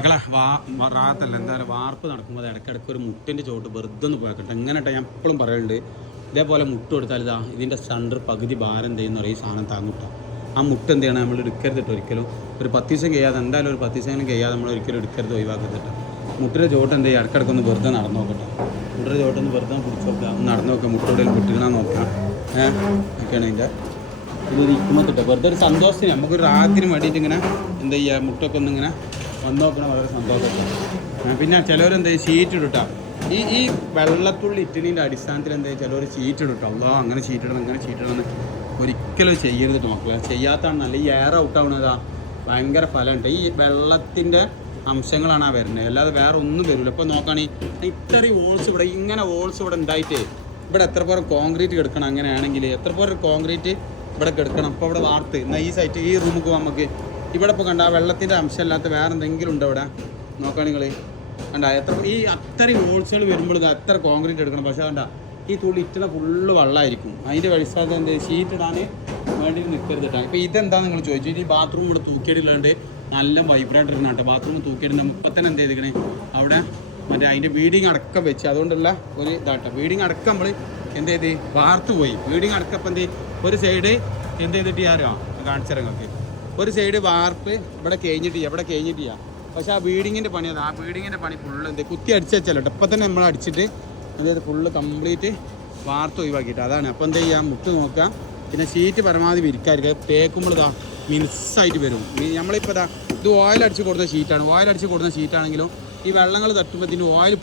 മക്കളെ റാത്തല്ല എന്തായാലും വാർപ്പ് നടക്കുമ്പോൾ ഇടയ്ക്കിടയ്ക്ക് ഒരു മുട്ടിൻ്റെ ചോട്ട് വെറുതെ ഒന്ന് പോയിക്കട്ടെ എങ്ങനെയാട്ടെ ഞാൻ എപ്പോഴും പറയുന്നുണ്ട്. ഇതേപോലെ മുട്ട് കൊടുത്താൽ ഇതാ ഇതിൻ്റെ സെൻറ്റർ പകുതി ഭാരം എന്ത് ചെയ്യുന്ന പറയും ഈ സാധനം താങ്ങുട്ട. ആ മുട്ട് എന്ത് ചെയ്യണം നമ്മൾ എടുക്കരുതിട്ട് ഒരിക്കലും ഒരു 10 ദിവസം കഴിയാതെ എന്തായാലും ഒരു 10 ദിവസം കഴിയാതെ നമ്മൾ ഒരിക്കലും എടുക്കരുത് ഒഴിവാക്കരുതിട്ട്. മുട്ടിൻ്റെ ചോട്ട് എന്ത് ചെയ്യുക ഇടയ്ക്കിടയ്ക്കൊന്ന് വെറുതെ നടന്നു നോക്കട്ടെ. മുട്ടിൻ്റെ ചോട്ടൊന്ന് വെറുതെ പിടിച്ച് നോക്കുക, നടന്നു നോക്കുക, മുട്ടോടെയും പൊട്ടിക്കണ നോക്കുക. ഒക്കെയാണ് ഇതിൻ്റെ ഇതൊരു ഇക്കുമത്തിട്ട് വെറുതെ ഒരു സന്തോഷത്തിന് നമുക്കൊരു രാത്രി വേണ്ടിയിട്ട് ഇങ്ങനെ എന്താ ചെയ്യുക മുട്ടൊക്കെ ഒന്നിങ്ങനെ വന്നു നോക്കണം, വളരെ സന്തോഷമൊക്കെ. പിന്നെ ചിലവരെന്താ ചെയ്യുക ഷീറ്റ് ഇടുട്ടാ. ഈ വെള്ളത്തുള്ളി ഇറ്റലിൻ്റെ അടിസ്ഥാനത്തിൽ എന്താ ചിലവർ ഷീറ്റ് ഇടുട്ടോ. അല്ലോ അങ്ങനെ ഷീറ്റ് ഇടണം ഇങ്ങനെ ഷീറ്റ് ഇടണം ഒരിക്കലും ചെയ്യരുത് നോക്കുക. ചെയ്യാത്തതാണ് നല്ല. ഈ എയർ ഔട്ടാവുന്നതാ ഭയങ്കര ഫലമുണ്ട്. ഈ വെള്ളത്തിൻ്റെ അംശങ്ങളാണ് ആ വരുന്നത്, അല്ലാതെ വേറെ ഒന്നും വരില്ല. ഇപ്പോൾ നോക്കുകയാണെങ്കിൽ ഇത്രയും വോൾസ് ഇവിടെ ഇങ്ങനെ വോൾസ് ഇവിടെ ഉണ്ടായിട്ട് ഇവിടെ എത്ര പേർ കോൺക്രീറ്റ് കിടക്കണം. അങ്ങനെയാണെങ്കിൽ എത്ര പേർ കോൺക്രീറ്റ് ഇവിടെ കിടക്കണം. ഇപ്പോൾ ഇവിടെ വാർത്ത് എന്നാൽ ഈ സൈറ്റ് ഈ റൂമിൽ പോകാൻ നമുക്ക് ഇവിടെ ഇപ്പോൾ കണ്ട വെള്ളത്തിൻ്റെ അംശമില്ലാത്ത വേറെ എന്തെങ്കിലും ഉണ്ടോ ഇവിടെ നോക്കുകയാണെങ്കിൽ കണ്ട എത്ര ഈ അത്രയും ഹോൾസുകൾ വരുമ്പോൾ എത്ര കോൺക്രീറ്റ് എടുക്കണം. പക്ഷേ കണ്ട ഈ തുള്ളി ഇറ്റണ ഫുള്ള് വെള്ളമായിരിക്കും. അതിൻ്റെ വെളിസ്ഥാനത്ത് എന്ത് ഷീറ്റ് ഇടാൻ വേണ്ടി നിൽക്കരുതിട്ടാണ്. ഇപ്പോൾ ഇതെന്താ നിങ്ങൾ ചോദിച്ചു. ഈ ബാത്റൂം ഇവിടെ തൂക്കിയിട്ടില്ലാണ്ട് നല്ല വൈബ്രേറ്റർ ഇരുന്നാട്ടെ. ബാത്റൂം തൂക്കിയിട്ടുണ്ട് മുപ്പത്തന്നെ എന്ത് ചെയ്തിരിക്കണേ അവിടെ മറ്റേ അതിൻ്റെ ബീഡിങ് അടക്കം വെച്ച് അതുകൊണ്ടുള്ള ഒരു ഇതാട്ട. ബീഡിങ് അടക്കം നമ്മൾ എന്ത് ചെയ്ത് വാർത്ത് പോയി. ബീഡിങ് അടക്കം എന്ത് ഒരു സൈഡ് എന്ത് ചെയ്തിട്ട് ചെയ്യാറോ കാണിച്ചിറങ്ങൾക്ക് ഒരു സൈഡ് വാർപ്പ് ഇവിടെ കഴിഞ്ഞിട്ടില്ല. പക്ഷേ ആ ബീഡിങ്ങിൻ്റെ പണി അത് ആ ബീഡിങ്ങിൻ്റെ പണി ഫുള്ള് എന്ത് കുത്തി അടിച്ച് വെച്ചല്ലോ. ഇപ്പം തന്നെ നമ്മൾ അടിച്ചിട്ട് അതായത് ഫുള്ള് കംപ്ലീറ്റ് വാർത്ത് ഒഴിവാക്കിയിട്ട് അതാണ്. അപ്പോൾ എന്താ ചെയ്യുക മുട്ട് നോക്കുക. പിന്നെ ഷീറ്റ് പരമാവധി വിരിക്കാതിരിക്കുക. തേക്കുമ്പോൾ ഇതാ മിനുസായിട്ട് വരും. നമ്മളിപ്പോൾ ഇതാ ഇത് ഓയിൽ അടിച്ച് കൊടുത്ത ഷീറ്റാണ്. ഓയിൽ അടിച്ച് കൊടുക്കുന്ന ഷീറ്റാണെങ്കിലും ഈ വെള്ളങ്ങൾ തട്ടുമ്പോൾ ഇതിൻ്റെ ഓയിൽ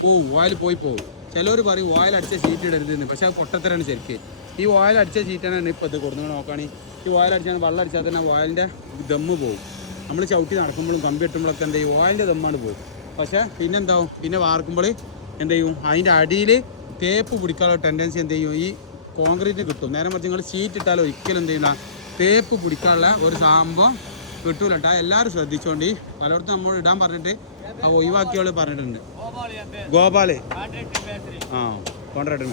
പോയി പോകും. ചിലവർ പറയും ഓയിൽ അടിച്ച ഷീറ്റ് ഇടരുതെന്ന്. പക്ഷേ അത് പൊട്ടത്തരാണ് ശരിക്ക്. ഈ ഓയിൽ അടിച്ച ഷീറ്റാണ് ഇപ്പോൾ ഇത് കൊടുക്കുന്നത്. നോക്കുകയാണെങ്കിൽ ഈ ഓയിൽ അടിച്ചാൽ വെള്ളം അടിച്ചാൽ തന്നെ ഓയിലിൻ്റെ ദമ്മ് പോകും. നമ്മൾ ചവിട്ടി നടക്കുമ്പോഴും കമ്പി ഇട്ടുമ്പോഴൊക്കെ എന്ത് ചെയ്യും ഓയിലിൻ്റെ ദമ്മാണ് പോകും. പക്ഷേ പിന്നെ എന്താവും പിന്നെ വാർക്കുമ്പോൾ എന്ത് ചെയ്യും അതിൻ്റെ അടിയിൽ തേപ്പ് പിടിക്കാനുള്ള ടെൻഡൻസി എന്ത് ചെയ്യും ഈ കോൺക്രീറ്റിന് കിട്ടും. നേരെ മറിച്ച് നിങ്ങൾ ഷീറ്റ് ഇട്ടാൽ ഒരിക്കലും എന്ത് ചെയ്യില്ല തേപ്പ് പിടിക്കാനുള്ള ഒരു സംഭവം കിട്ടൂല കേട്ടോ. എല്ലാവരും ശ്രദ്ധിച്ചോണ്ടി. പലയിടത്തും നമ്മൾ ഇടാൻ പറഞ്ഞിട്ട് ആ ഒഴിവാക്കിയോള് പറഞ്ഞിട്ടുണ്ട്. ഗോപാല് കോൺട്രാക്ടർ